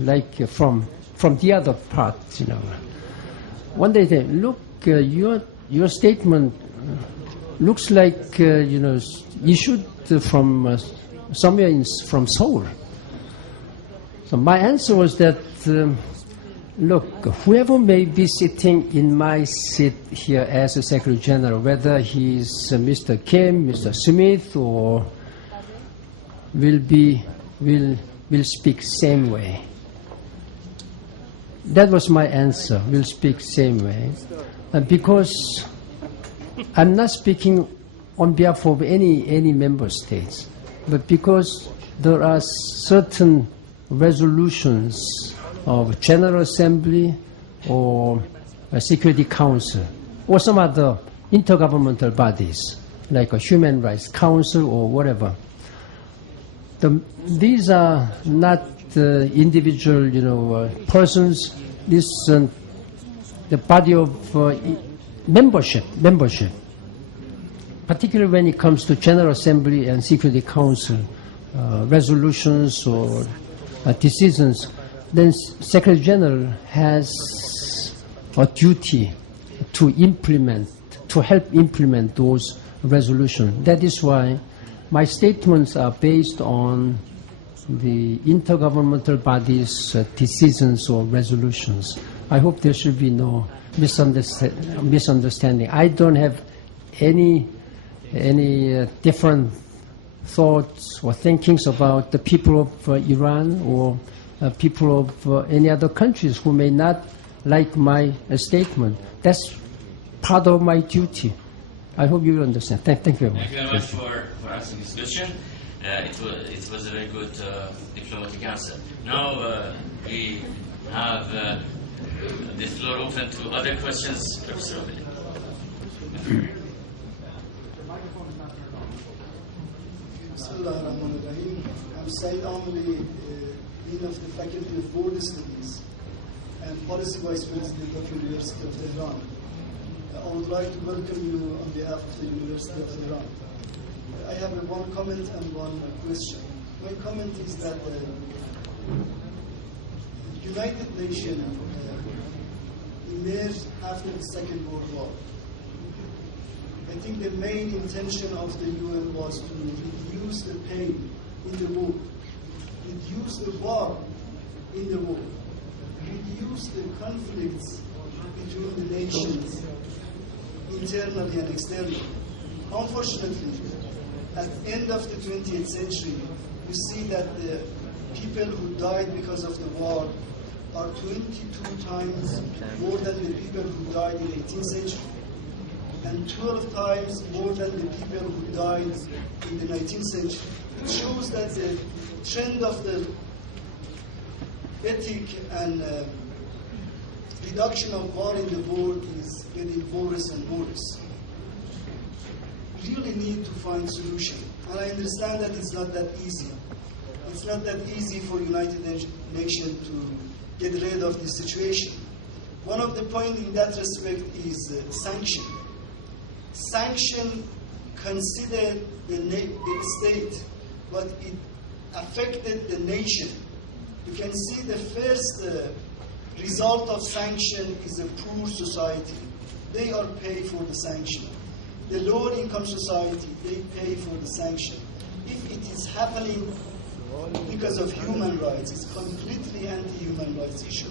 like from the other part, you know. One day they look, your statement looks like you know, issued from somewhere from Seoul. So my answer was that, look, whoever may be sitting in my seat here as a Secretary General, whether he's Mr. Kim, Mr. Smith, or will speak same way. That was my answer. Will speak same way, because I'm not speaking on behalf of any member states, but because there are certain resolutions of General Assembly or a Security Council or some other intergovernmental bodies like a Human Rights Council or whatever. These are not individual, you know, persons. This the body of membership, particularly when it comes to General Assembly and Security Council resolutions or decisions. Then Secretary General has a duty to implement, to help implement those resolutions. That is why my statements are based on the intergovernmental bodies' decisions or resolutions. I hope there should be no misunderstanding. I don't have any different thoughts or thinkings about the people of Iran or people of any other countries who may not like my statement. That's part of my duty. I hope you understand. Thank you very much. Thank you very much for asking this question. It was a very good diplomatic answer. Now we have the floor open to other questions. Professor Obedi. I'm Said Amali, Dean of the Faculty of World Studies and Policy Vice President of the University of Tehran. I would like to welcome you on behalf of the University of Tehran. I have one comment and one question. My comment is that the United Nations emerged after the Second World War. I think the main intention of the UN was to reduce the pain in the war, reduce the war in the war, reduce the conflicts between the nations, internally and externally. Unfortunately, at the end of the 20th century, we see that the people who died because of the war are 22 times more than the people who died in the 18th century, and 12 times more than the people who died in the 19th century. It shows that the trend of the ethic and reduction of war in the world is getting worse and worse. We really need to find solution. And I understand that it's not that easy. It's not that easy for United Nations to get rid of this situation. One of the points in that respect is sanction. Sanction considered the state, but it affected the nation. You can see the first result of sanction is a poor society. They are paid for the sanction. The lower income society, they pay for the sanction. If it is happening because of human rights, it's completely anti-human rights issue.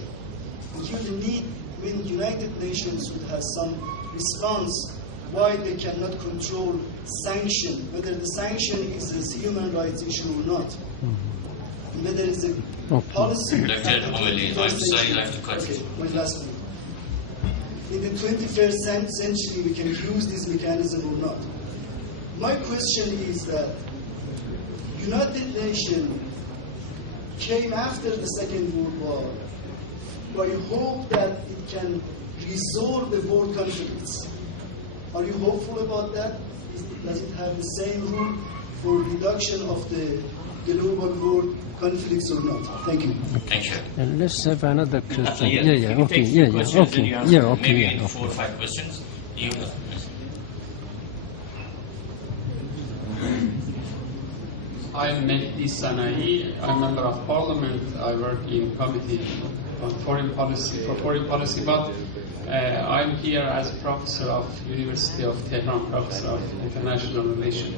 We really need, when United Nations would have some response why they cannot control sanction, whether the sanction is a human rights issue or not. Mm-hmm. Whether it's a policy. Dr. Omeli, I'm sorry I have to cut you. My last one. In the 21st century, we can use this mechanism or not. My question is that United Nations came after the Second World War, but you hope that it can resolve the world conflicts. Are you hopeful about that? Does it have the same rule for reduction of the global world conflicts or not? Thank you. Thank you. And let's have another question. Maybe 4 or 5 questions. You. I'm Mehdi Sana'i. I'm member of parliament. I work in committee on foreign policy, but I'm here as a professor of University of Tehran, professor of international relations.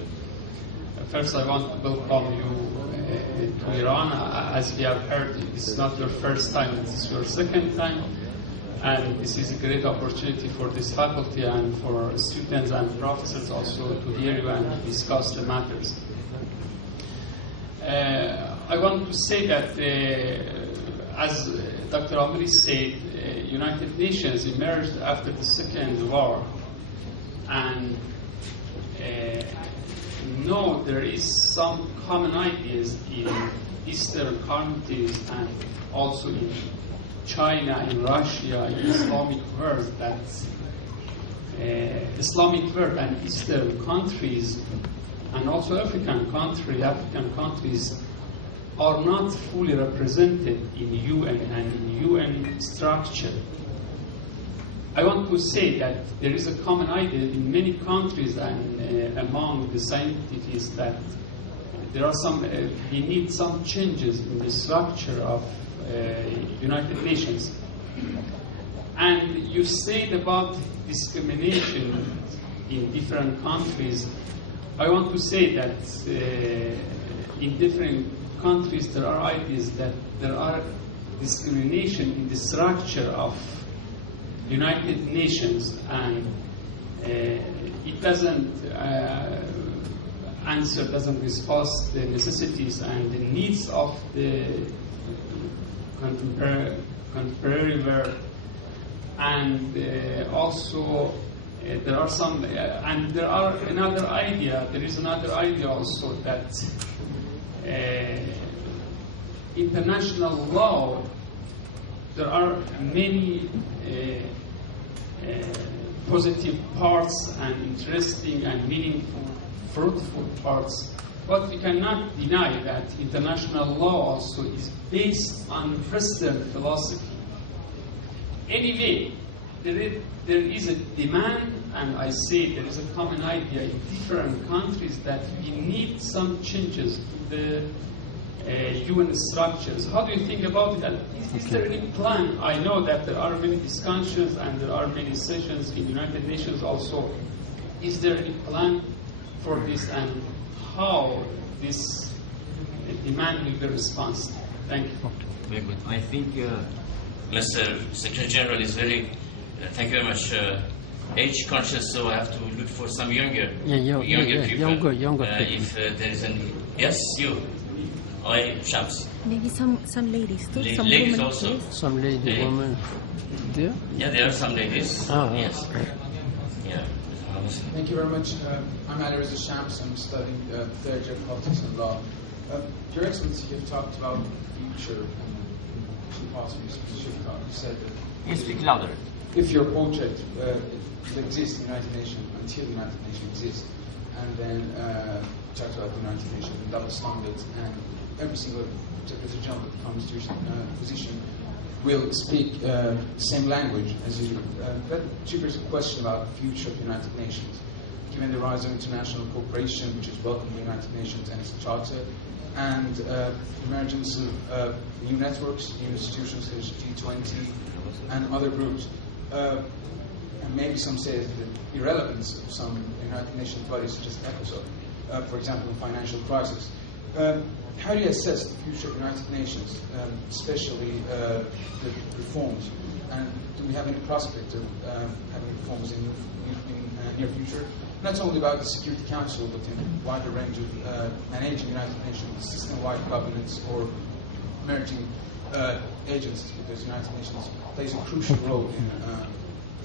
First, I want to welcome you to Iran. As we have heard, this is not your first time, this is your second time. And this is a great opportunity for this faculty and for students and professors also to hear you and to discuss the matters. I want to say that, as Dr. Amri said, United Nations emerged after the Second War, and no, there is some common ideas in Eastern countries and also in China, in Russia, in Islamic world, that Islamic world and Eastern countries and also African countries are not fully represented in UN and in UN structure. I want to say that there is a common idea in many countries and among the scientists that there are we need some changes in the structure of United Nations. And you said about discrimination in different countries. I want to say that in different countries there are ideas that there are discrimination in the structure of United Nations, and it doesn't doesn't respond the necessities and the needs of the contemporary world. And also there are some, and there is another idea also that international law, there are many positive parts and interesting and meaningful, fruitful parts, but we cannot deny that international law also is based on Western philosophy. Anyway, there is a demand, and I say there is a common idea in different countries that we need some changes to the UN structures. How do you think about it? And is there any plan? I know that there are many discussions and there are many sessions in the United Nations also. Is there any plan for this, and how this demand will be responded? Thank you. Very good. I think Mr. Secretary General is very, thank you very much, age conscious, so I have to look for some younger people. Younger people. If there is any, yes, you. Shams. Maybe some ladies too. Some ladies women, also. please. Some lady, woman. There? Yeah, there are some ladies. Yes. Yeah. Thank you very much. I'm Ali Reza Shams. I'm studying third year politics and law. Your Excellency, you've talked about the future and two parts of your speech. You said that. You speak louder. If your portrait exists in the United Nations until the United Nations exists, and then talked about the United Nations and double standards, and every single Secretary General that comes to your position will speak the same language as you. That triggers a question about the future of the United Nations. Given the rise of international cooperation, which is welcome to the United Nations and its charter, and emergence of new networks, new institutions such as G20 and other groups, and maybe some say the irrelevance of some United Nations bodies such as ECOSOC, for example, the financial crisis. How do you assess the future of the United Nations, especially the reforms? And do we have any prospect of having reforms in the near future? Not only about the Security Council, but in a wider range of managing United Nations system-wide governance or merging agencies, because the United Nations plays a crucial role in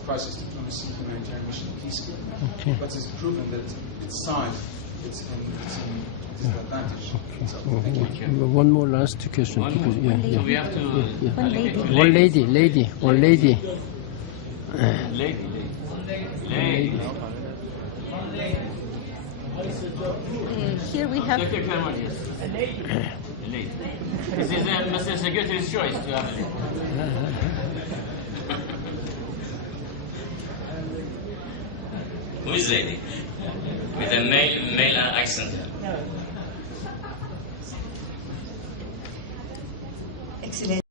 crisis diplomacy, humanitarian mission, peacekeeping. But it's proven that its size, its disadvantage. So, thank you. One more last question. One more. So we have to. One lady. One lady. Lady. Here we have. Secretary General, yes. Lady. This is Mr. Secretary's choice to have a lady. Who is lady? With a male accent. Excellency.